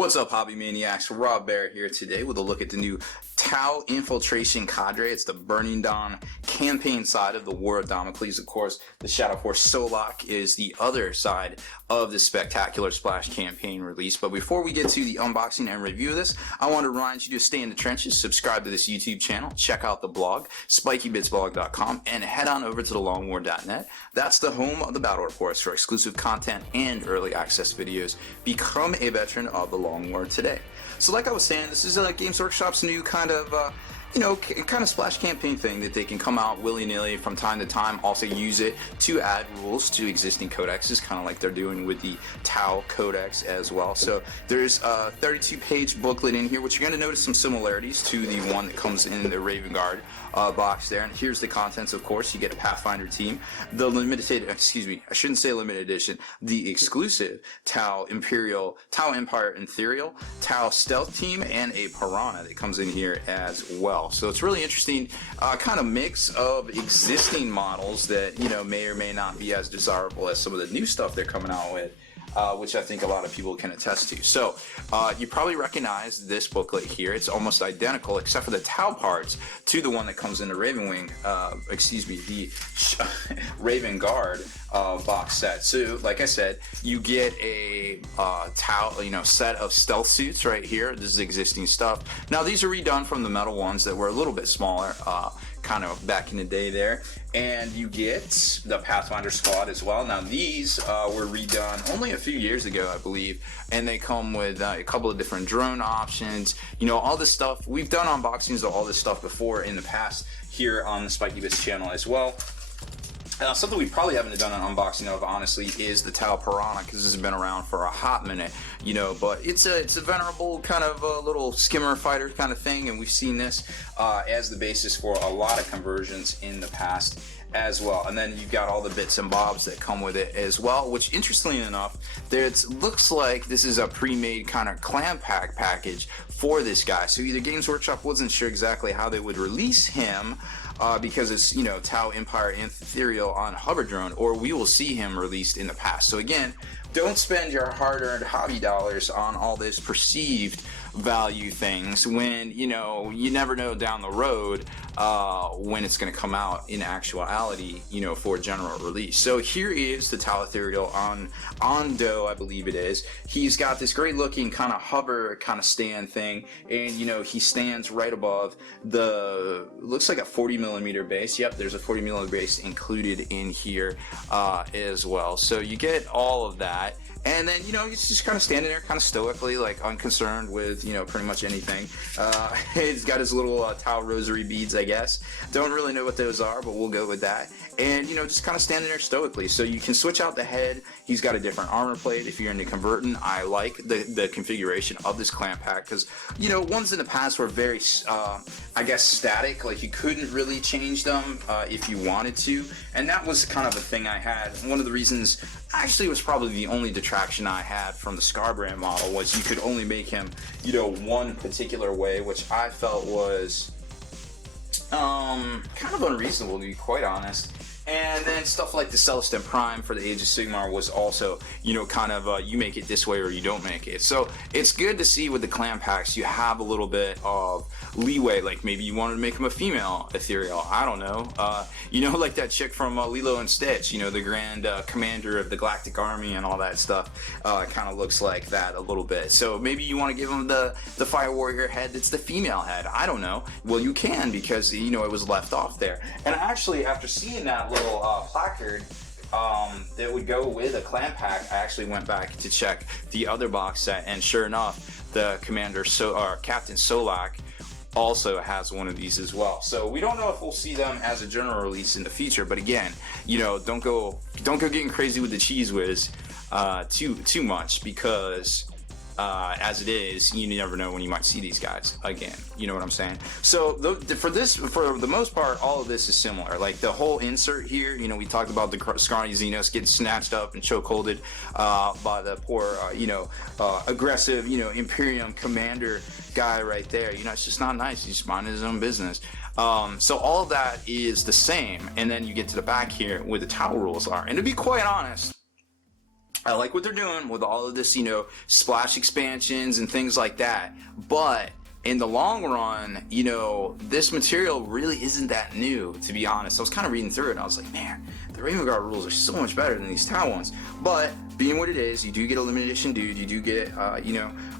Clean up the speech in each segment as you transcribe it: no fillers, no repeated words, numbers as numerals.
What's up, Hobby Maniacs? Rob Bear here today with a look at the new Tau Infiltration Cadre. It's the Burning Dawn campaign side of the War of Damocles. Of course, the Shadow Force Solak is the other side of the Spectacular Splash campaign release. But before we get to the unboxing and review of this, I want to remind you to stay in the trenches, subscribe to this YouTube channel, check out the blog, spikybitsblog.com, and head on over to thelongwar.net. That's the home of the Battle Reports for exclusive content and early access videos. Become a veteran of the Long War today. So like I was saying, this is Games Workshop's new kind of kind of splash campaign thing that they can come out willy-nilly from time to time, also use it to add rules to existing codexes, kind of like they're doing with the Tau Codex as well. So there's a 32-page booklet in here, which you're going to notice some similarities to the one that comes in the Raven Guard box there. And here's the contents, of course. You get a Pathfinder team, the limited, I shouldn't say limited edition, the exclusive Tau Empire Ethereal, Tau Stealth Team, and a Piranha that comes in here as well. So it's really interesting, kind of mix of existing models that may or may not be as desirable as some of the new stuff they're coming out with, which I think a lot of people can attest to. So you probably recognize this booklet here. It's almost identical except for the Tau parts to the one that comes in the the Raven Guard box set. So like I said, you get a Tau set of stealth suits right here. This is existing stuff. Now these are redone from the metal ones that were a little bit smaller, kind of back in the day there. And you get the Pathfinder squad as well. Now these were redone only a few years ago, I believe, and they come with a couple of different drone options. All this stuff. We've done unboxings of all this stuff before in the past here on the Spiky Bits channel as well. Something we probably haven't done an unboxing of, honestly, is the Tau Piranha, because this has been around for a hot minute, but it's a venerable kind of little skimmer fighter kind of thing, and we've seen this as the basis for a lot of conversions in the past as well. And then you've got all the bits and bobs that come with it as well, which interestingly enough, it looks like this is a pre-made kind of clam pack package for this guy. So either Games Workshop wasn't sure exactly how they would release him, because it's Tau Empire Ethereal on hover drone, or we will see him released in the past. So again, don't spend your hard-earned hobby dollars on all this perceived value things when you never know down the road when it's going to come out in actuality for general release. So here is the Tau Ethereal on Ondo, I believe it is. He's got this great looking kind of hover kind of stand thing, and he stands right above the, looks like a 40mm base. Yep, there's a 40mm base included in here as well. So you get all of that. And then, he's just kind of standing there kind of stoically, like unconcerned with, pretty much anything. He's got his little Tau rosary beads, I guess. Don't really know what those are, but we'll go with that. And, just kind of standing there stoically. So you can switch out the head. He's got a different armor plate if you're into converting. I like the configuration of this clamp pack because, ones in the past were very, I guess, static. Like you couldn't really change them if you wanted to. And that was kind of a thing I had. One of the reasons, actually, it was probably the only detraction I had from the Scarbrand model was you could only make him, one particular way, which I felt was kind of unreasonable, to be quite honest. And then stuff like the Celestin Prime for the Age of Sigmar was also, kind of you make it this way or you don't make it. So it's good to see with the clan packs you have a little bit of leeway. Like maybe you wanted to make him a female ethereal. I don't know. Like that chick from Lilo and Stitch. The Grand Commander of the Galactic Army and all that stuff. Kind of looks like that a little bit. So maybe you want to give him the Fire Warrior head that's the female head. I don't know. Well, you can because it was left off there. And actually, after seeing that little placard that would go with a clan pack, I actually went back to check the other box set, and sure enough, the Captain Solak also has one of these as well. So we don't know if we'll see them as a general release in the future, but again, don't go getting crazy with the Cheese Whiz too much, because as it is, you never know when you might see these guys again. You know what I'm saying? So for the most part, all of this is similar. Like the whole insert here, we talked about the Scrawny Xenos getting snatched up and chokeholded by the poor, aggressive, Imperium commander guy right there. It's just not nice. He's just minding his own business. So all of that is the same. And then you get to the back here where the Tau rules are. And to be quite honest, I like what they're doing with all of this, splash expansions and things like that. But in the long run, this material really isn't that new, to be honest. I was kind of reading through it and I was like, man, the Raven Guard rules are so much better than these Tau ones. But being what it is, you do get a limited edition dude, you do get,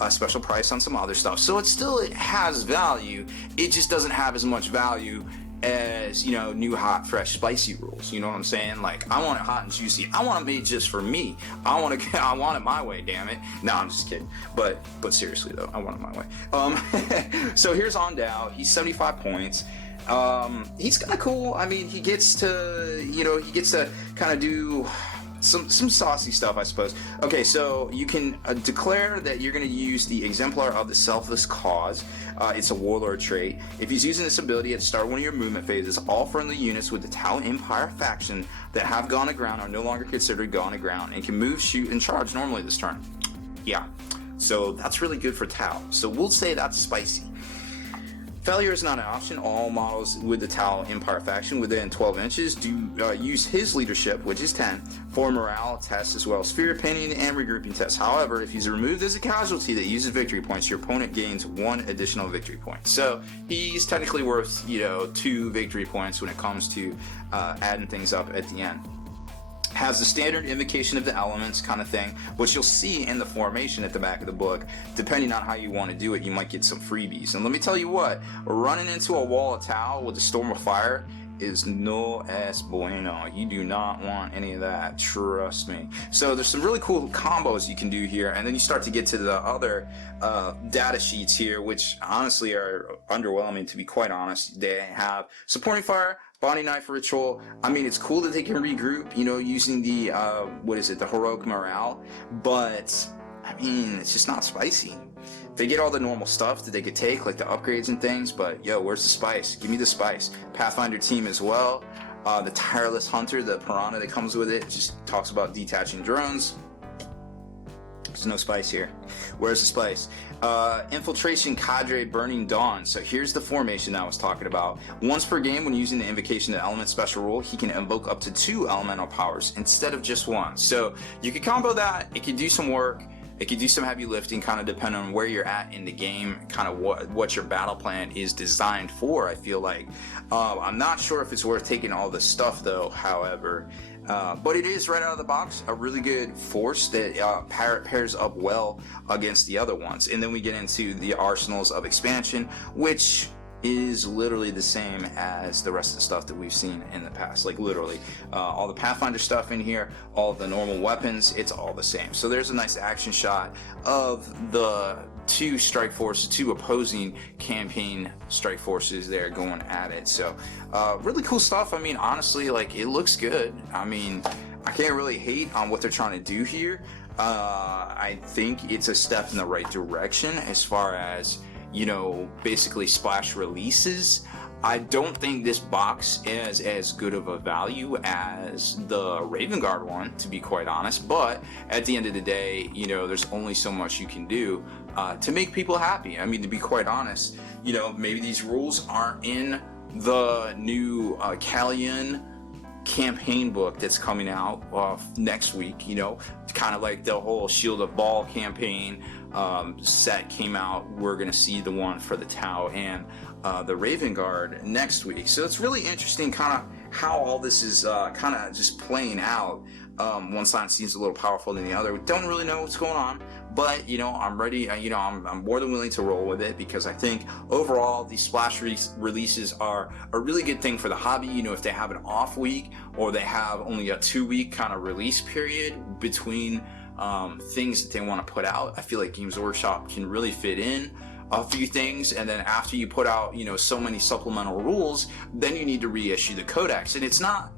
a special price on some other stuff. So it has value. It just doesn't have as much value as new, hot, fresh, spicy rules. You know what I'm saying? Like, I want it hot and juicy. I want it made just for me. I want it my way, damn it. No, I'm just kidding, but seriously though, I want it my way. So here's Ondao. He's 75 points. He's kind of cool. I mean, he gets to kind of do some saucy stuff, I suppose. Okay, so you can declare that you're going to use the Exemplar of the Selfless Cause. It's a warlord trait. If he's using this ability at the start of one of your movement phases, all friendly units with the Tau Empire faction that have gone aground are no longer considered gone aground and can move, shoot, and charge normally this turn. Yeah, so that's really good for Tau. So we'll say that's spicy. Failure is not an option. All models with the Tau Empire faction within 12 inches do use his leadership, which is 10, for morale tests as well as fear, pinning, and regrouping tests. However, if he's removed as a casualty that uses victory points, your opponent gains 1 additional victory point. So he's technically worth 2 victory points when it comes to adding things up at the end. Has the standard invocation of the elements kind of thing, which you'll see in the formation at the back of the book. Depending on how you want to do it, you might get some freebies. And let me tell you what, running into a wall of Tau with a storm of fire is no es bueno. You do not want any of that, trust me. So there's some really cool combos you can do here, and then you start to get to the other data sheets here, which honestly are underwhelming, to be quite honest. They have supporting fire, Body Knife Ritual. I mean, it's cool that they can regroup, using the, the heroic morale, but I mean, it's just not spicy. They get all the normal stuff that they could take, like the upgrades and things, but yo, where's the spice? Give me the spice. Pathfinder team as well. The Tireless Hunter, the piranha that comes with it, just talks about detaching drones. There's no spice here. Where's the spice? Infiltration Cadre Burning Dawn. So here's the formation that I was talking about. Once per game, when using the Invocation of the Element special rule, he can invoke up to 2 elemental powers instead of just 1. So you could combo that. It could do some work. It could do some heavy lifting, kind of depending on where you're at in the game, kind of what your battle plan is designed for, I feel like. I'm not sure if it's worth taking all this stuff, though, however. But it is, right out of the box, a really good force that pairs up well against the other ones. And then we get into the arsenals of expansion, which is literally the same as the rest of the stuff that we've seen in the past. Like, literally, all the Pathfinder stuff in here, all of the normal weapons, it's all the same. So there's a nice action shot of the 2 strike forces, 2 opposing campaign strike forces there going at it. So really cool stuff. I mean, honestly, like, it looks good. I mean, I can't really hate on what they're trying to do here. I think it's a step in the right direction as far as, basically splash releases. I don't think this box is as good of a value as the Raven Guard one, to be quite honest, but at the end of the day, there's only so much you can do to make people happy. I mean, to be quite honest, maybe these rules aren't in the new Callian campaign book that's coming out next week, kind of like the whole Shield of Baal campaign set came out. We're going to see the one for the Tau and the Raven Guard next week. So it's really interesting kind of how all this is kind of just playing out. One side seems a little powerful than the other. We don't really know what's going on, but I'm ready. I'm more than willing to roll with it, because I think overall these splash releases are a really good thing for the hobby. If they have an off week or they have only a 2-week kind of release period between things that they want to put out, I feel like Games Workshop can really fit in a few things. And then after you put out so many supplemental rules, then you need to reissue the codex. And it's not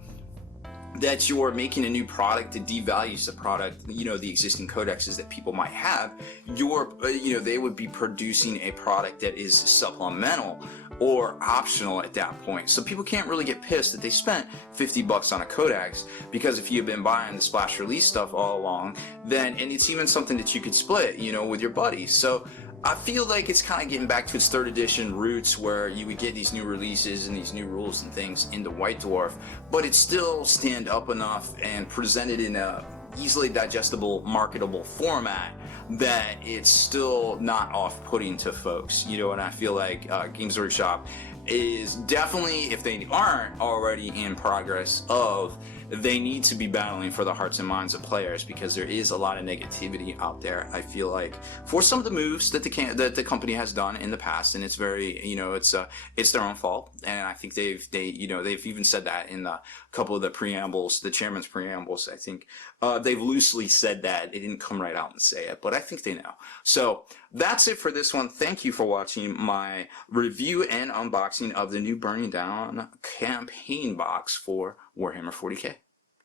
that you're making a new product that devalues the product, the existing codexes that people might have. They would be producing a product that is supplemental or optional at that point. So people can't really get pissed that they spent $50 on a codex, because if you've been buying the splash release stuff all along, and it's even something that you could split, with your buddies. So I feel like it's kind of getting back to its 3rd edition roots, where you would get these new releases and these new rules and things into White Dwarf, but it still stand up enough and presented in a easily digestible, marketable format, that it's still not off-putting to folks. You know, and I feel like Games Workshop is definitely, if they aren't already in progress of, they need to be battling for the hearts and minds of players, because there is a lot of negativity out there, I feel like, for some of the moves that the company has done in the past, and it's very, you know, it's their own fault, and I think they've even said that in a couple of the preambles, the chairman's preambles. I think they've loosely said that. They didn't come right out and say it, but I think they know. So that's it for this one. Thank you for watching my review and unboxing of the new Burning Down campaign box for Warhammer 40k.